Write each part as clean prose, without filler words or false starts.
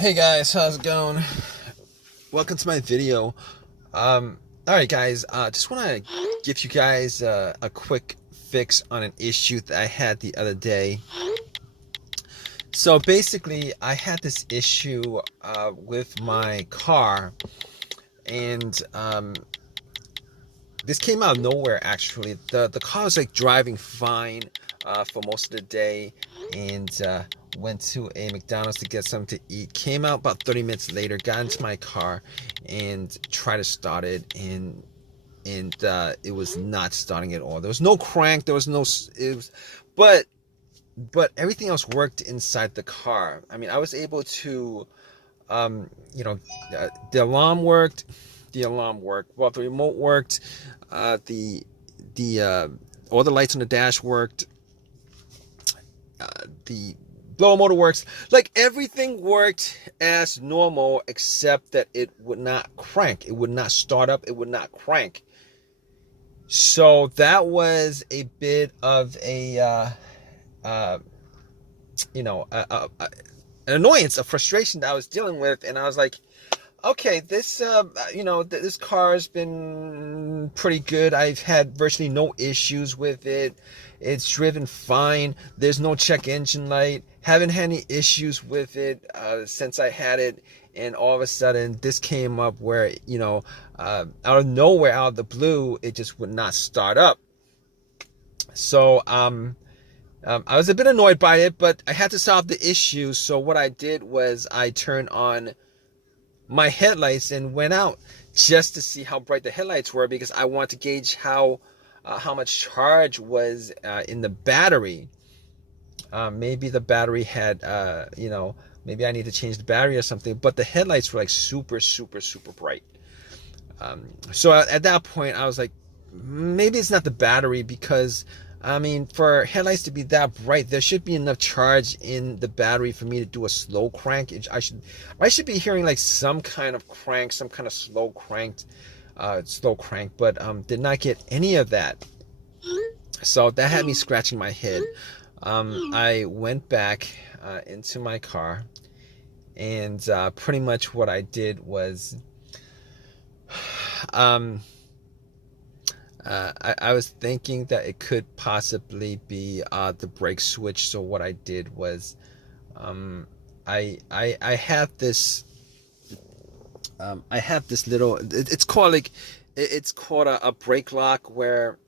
Hey guys, how's it going? Welcome to my video. All right, guys. Just want to give you guys a quick fix on an issue that I had the other day. So basically, I had this issue with my car, and this came out of nowhere. Actually, the car was like driving fine for most of the day, and went to a McDonald's to get something to eat. Came out about 30 minutes later, got into my car, and tried to start it, and it was not starting at all. There was no crank. There was no. It was, but but everything else worked inside the car. I mean, I was able to, you know, the alarm worked. The alarm worked. Well, the remote worked. The all the lights on the dash worked. The blower motor works. Like everything worked as normal, except that it would not crank. It would not start up. It would not crank. So that was a bit of a, you know, an annoyance, a frustration that I was dealing with, and I was like, okay, this, this car has been pretty good. I've had virtually no issues with it. It's driven fine. There's no check engine light. Haven't had any issues with it since I had it. And all of a sudden, this came up where, out of nowhere, out of the blue, it just would not start up. So, I was a bit annoyed by it, but I had to solve the issue. So what I did was I turned on my headlights and went out just to see how bright the headlights were, because I wanted to gauge how much charge was in the battery. Maybe the battery had, maybe I need to change the battery or something. But the headlights were like super, super, super bright. So at that point, I was like, maybe it's not the battery, because I mean, for headlights to be that bright, there should be enough charge in the battery for me to do a slow crank. I should be hearing like some kind of crank, some kind of slow crank, but did not get any of that. So that had me scratching my head. I went back into my car, and pretty much what I did was, I was thinking that it could possibly be the brake switch. So what I did was, I have this little, it's called like, a brake lock, where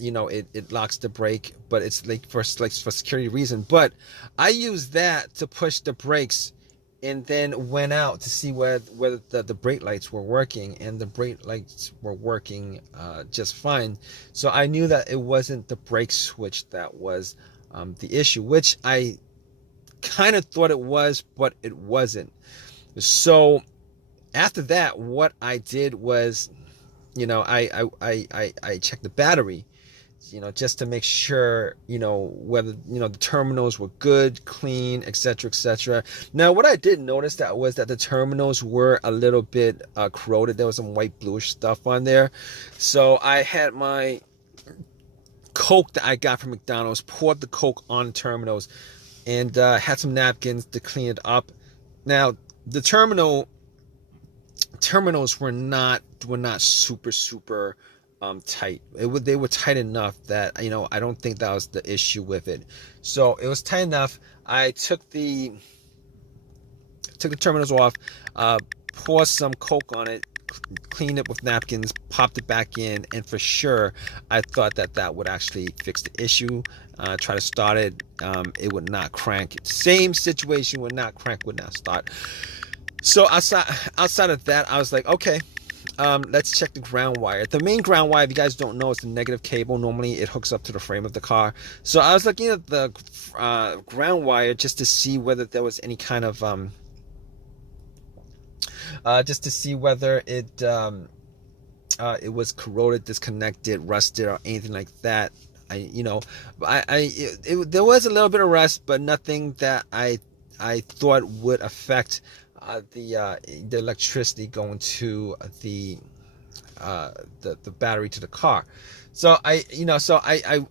it locks the brake, but it's like for security reason. But I use that to push the brakes, and then went out to see whether the brake lights were working, and the brake lights were working just fine. So I knew that it wasn't the brake switch that was the issue, which I kind of thought it was, but it wasn't. So after that, what I did was, I checked the battery, just to make sure, whether, the terminals were good, clean, etc., etc. Now, what I did notice was that the terminals were a little bit corroded. There was some white bluish stuff on there. So I had my Coke that I got from McDonald's, poured the Coke on the terminals, and had some napkins to clean it up. Now, the terminals were not super super tight. They were tight enough that I don't think that was the issue with it. So it was tight enough. I took the terminals off, poured some Coke on it, cleaned it with napkins, popped it back in, and for sure I thought that would actually fix the issue. Try to start it, it would not crank. Same situation, would not crank, would not start. So outside of that, I was like, okay, let's check the ground wire. The main ground wire, if you guys don't know, is the negative cable. Normally it hooks up to the frame of the car. So I was looking at the ground wire just to see whether there was any kind of just to see whether it was corroded, disconnected, rusted, or anything like that. There was a little bit of rust, but nothing that I thought would affect the electricity going to the battery to the car. So I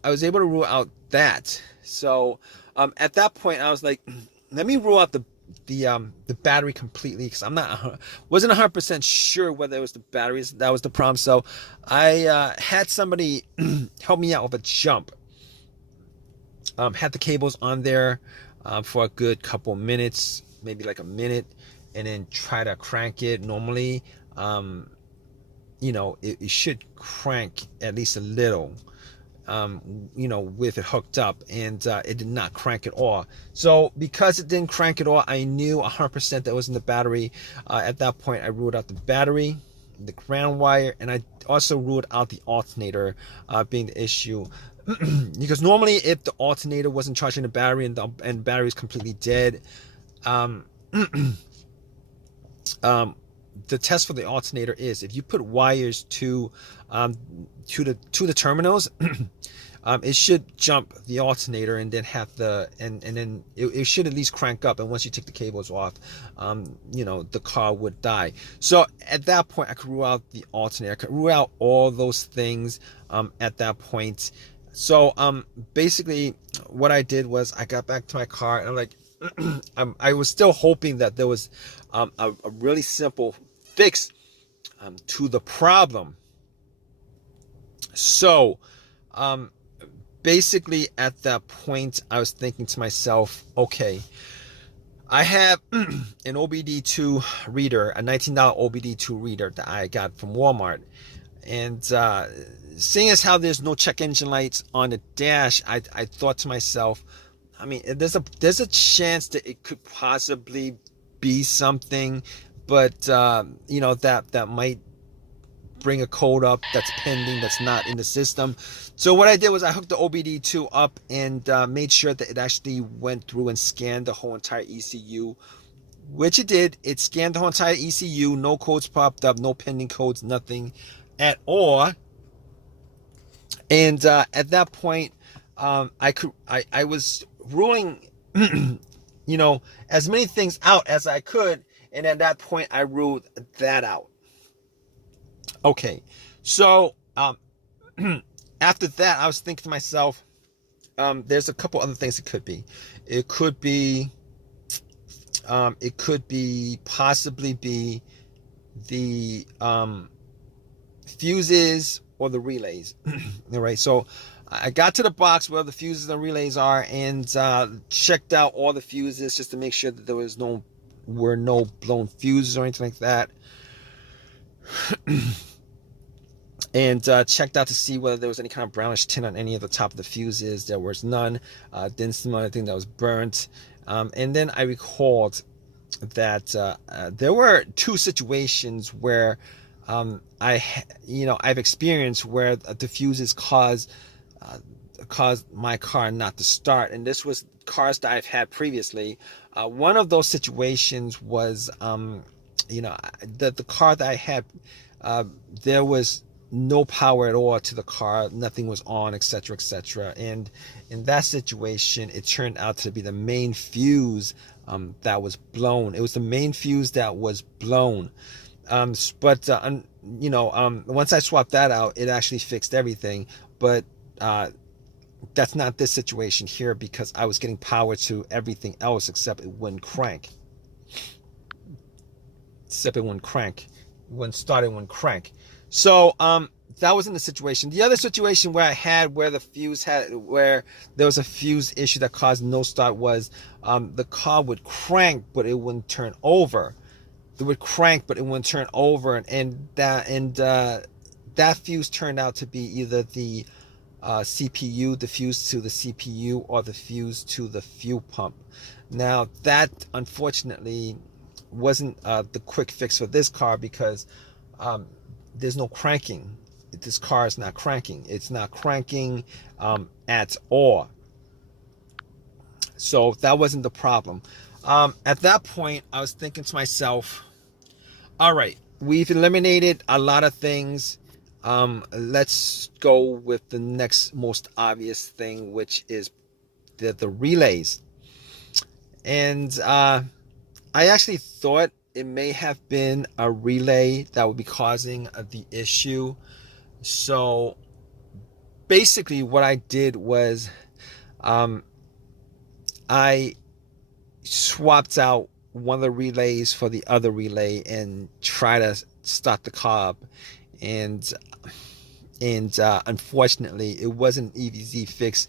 was able to rule out that. So at that point I was like, let me rule out the battery completely, because I'm not wasn't 100% sure whether it was the batteries that was the problem. So I had somebody help me out with a jump. Had the cables on there for a good couple minutes, maybe like a minute, and then try to crank it. Normally, it should crank at least a little, with it hooked up, and it did not crank at all. So because it didn't crank at all, I knew 100% that was in the battery. At that point, I ruled out the battery, the ground wire, and I also ruled out the alternator being the issue. Because normally, if the alternator wasn't charging the battery and the battery is completely dead, um, the test for the alternator is if you put wires to the terminals, it should jump the alternator and then have and then it should at least crank up. And once you take the cables off, the car would die. So at that point, I could rule out the alternator. I could rule out all those things at that point. So basically, what I did was I got back to my car and I'm like, I was still hoping that there was a really simple fix to the problem. So basically at that point, I was thinking to myself, okay, I have an OBD2 reader, a $19 OBD2 reader that I got from Walmart. And seeing as how there's no check engine lights on the dash, I thought to myself, I mean, there's a chance that it could possibly be something, but that might bring a code up that's pending, that's not in the system. So what I did was I hooked the OBD2 up and made sure that it actually went through and scanned the whole entire ECU, which it did. It scanned the whole entire ECU. No codes popped up, no pending codes, nothing at all. And at that point, I was ruling, as many things out as I could. And at that point, I ruled that out. Okay. So, after that, I was thinking to myself, there's a couple other things it could be. It could be possibly be the, fuses or the relays. All right. So I got to the box where the fuses and relays are and checked out all the fuses just to make sure that there were no blown fuses or anything like that. And checked out to see whether there was any kind of brownish tint on any of the top of the fuses. There was none. Didn't smell anything that was burnt. And then I recalled that there were two situations where I've experienced where the fuses caused my car not to start, and this was cars that I've had previously. One of those situations was, the car that I had, there was no power at all to the car, nothing was on, etc., etc. And in that situation, it turned out to be the main fuse that was blown. It was the main fuse that was blown. But once I swapped that out, it actually fixed everything. But that's not this situation here, because I was getting power to everything else except it wouldn't crank. It wouldn't start, it wouldn't crank. So that wasn't the situation. The other situation where where there was a fuse issue that caused no start was the car would crank but it wouldn't turn over. It would crank but it wouldn't turn over, and that fuse turned out to be either the CPU, the fuse to the CPU, or the fuse to the fuel pump. Now that unfortunately wasn't the quick fix for this car, because there's no cranking. This car is not cranking. It's not cranking at all. So that wasn't the problem. At that point, I was thinking to myself, all right, we've eliminated a lot of things. Let's go with the next most obvious thing, which is the relays. And I actually thought it may have been a relay that would be causing the issue. So basically what I did was I swapped out one of the relays for the other relay and try to start the car up. And unfortunately, it wasn't an easy fix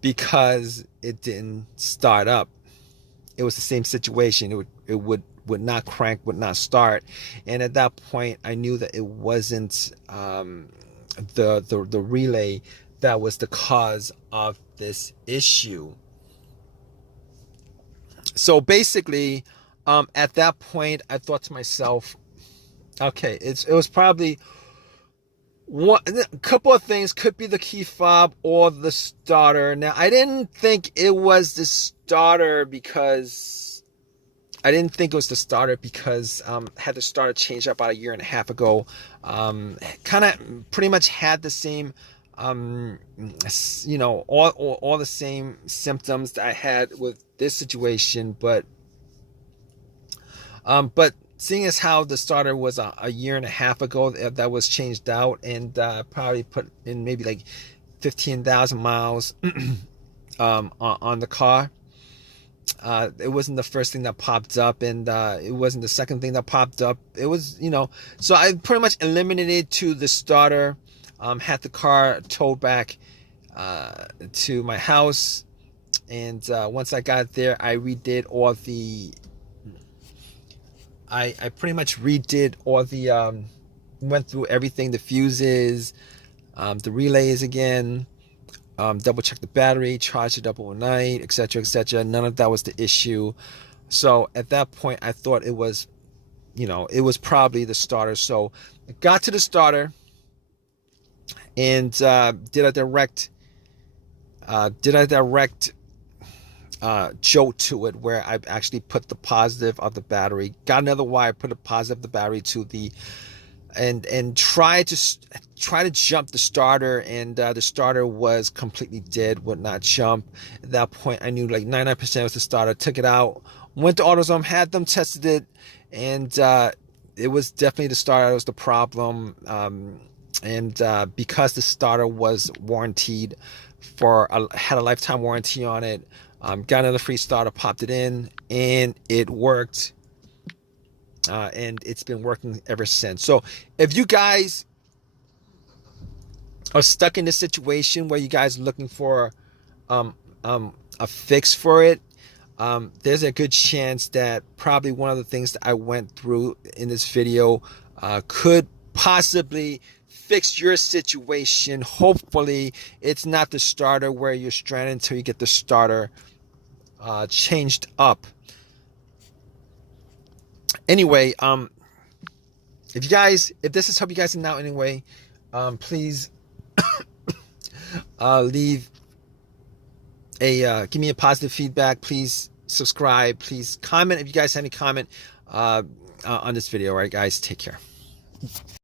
because it didn't start up. It was the same situation. It would not crank, would not start. And at that point, I knew that it wasn't the relay that was the cause of this issue. So basically, at that point, I thought to myself, okay, it was probably a couple of things. Could be the key fob or the starter. Now, I didn't think it was the starter because I had the starter changed up about a year and a half ago. Kind of pretty much had the same, all the same symptoms that I had with this situation, but seeing as how the starter was a year and a half ago that was changed out, and probably put in maybe like 15,000 miles on the car. It wasn't the first thing that popped up, and it wasn't the second thing that popped up. It was, so I pretty much eliminated to the starter, had the car towed back to my house, and once I got there, I redid all the I pretty much redid all the went through everything, the fuses, the relays again, double checked the battery, charged it up overnight, etc., etc. None of that was the issue. So at that point, I thought it was, it was probably the starter. So I got to the starter and did a direct jolt to it, where I actually put the positive of the battery, got another wire, put a positive of the battery to the, and try to jump the starter, and the starter was completely dead, would not jump. At that point, I knew like 99% was the starter. Took it out, went to AutoZone, had them tested it, and it was definitely the starter that was the problem. And because the starter was warranted had a lifetime warranty on it, got another free starter, popped it in, and it worked. And it's been working ever since. So if you guys are stuck in this situation where you guys are looking for a fix for it, there's a good chance that probably one of the things that I went through in this video could possibly fix your situation. Hopefully it's not the starter where you're stranded until you get the starter changed up. Anyway, if this has helped you guys out anyway, please leave give me a positive feedback. Please subscribe. Please comment if you guys have any comment on this video. All right, guys, take care.